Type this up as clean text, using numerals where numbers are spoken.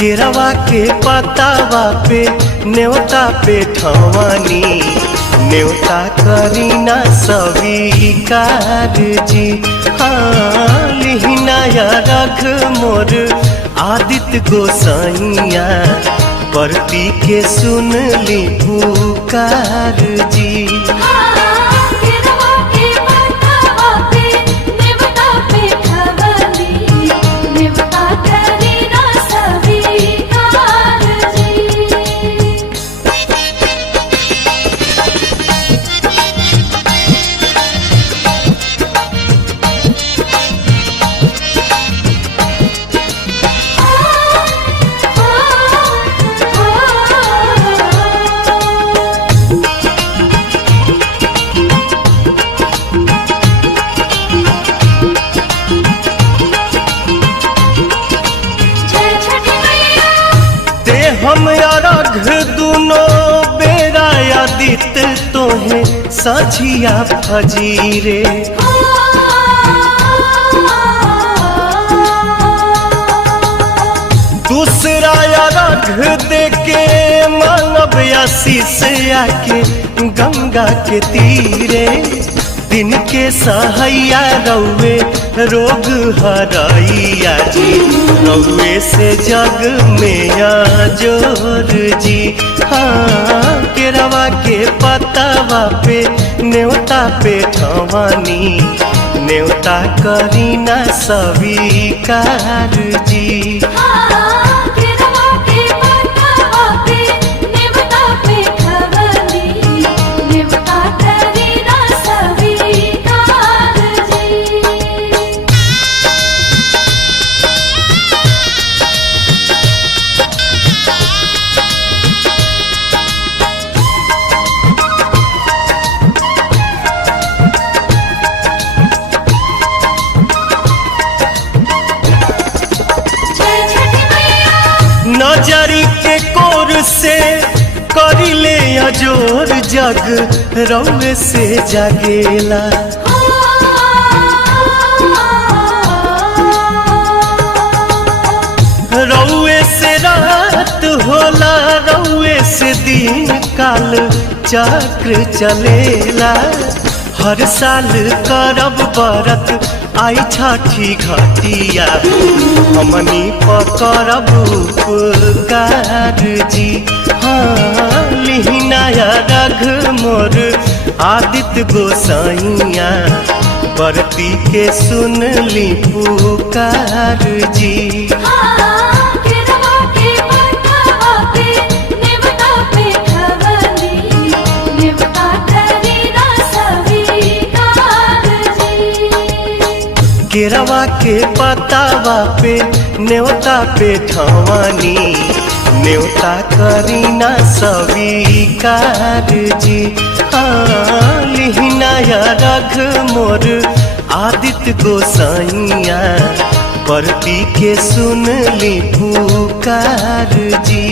केरवा के पतावा पे न्योता पे ठवानी न्योता करीना स्वीकार जी। हाँ लिहिनाया रख मोर आदित्य गोसाइया परती के सुन ली पुकार जी। हम अरघ दुनो बेरा आदित्य तोहे सझिया फजीरे। दूसरा अरघ देके मानव आशीष आके गंगा के तीरे। दिन के सहैया रौवे रोग हरैया जी रौवे से जग में जोर जी। हाँ केरवा के पतावा पे न्योता पे ठवानी न्योता करीना स्वीकार जी। नजरी के कोर से करिले अजोर जग रौवे से जागेला। रौवे से रात होला रौवे से दिन काल चक्र चलेला। हर साल करब बरत आई छठी घटिया हमनी पकड़ब उपकार जी। हाँ लिहिनाया रघ मोर आदित्य गोसाइया परती के सुन ली पुकार जी। केरवा के पतावा पे न्योता पे ठवानी न्योता करीना स्वीकार जी। हाँ लिहिनाया रघ मोर आदित्य गोसाइया परती के सुन ली पुकार जी।